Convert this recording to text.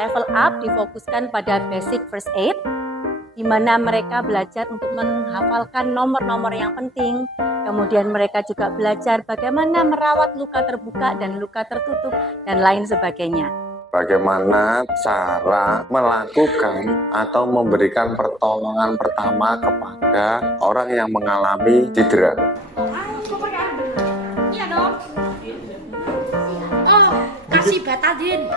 Level up difokuskan pada basic first aid, di mana mereka belajar untuk menghafalkan nomor-nomor yang penting. Kemudian mereka juga belajar bagaimana merawat luka terbuka dan luka tertutup dan lain sebagainya. Bagaimana cara melakukan atau memberikan pertolongan pertama kepada orang yang mengalami cedera. Iya dong. Oh, kasih betadine.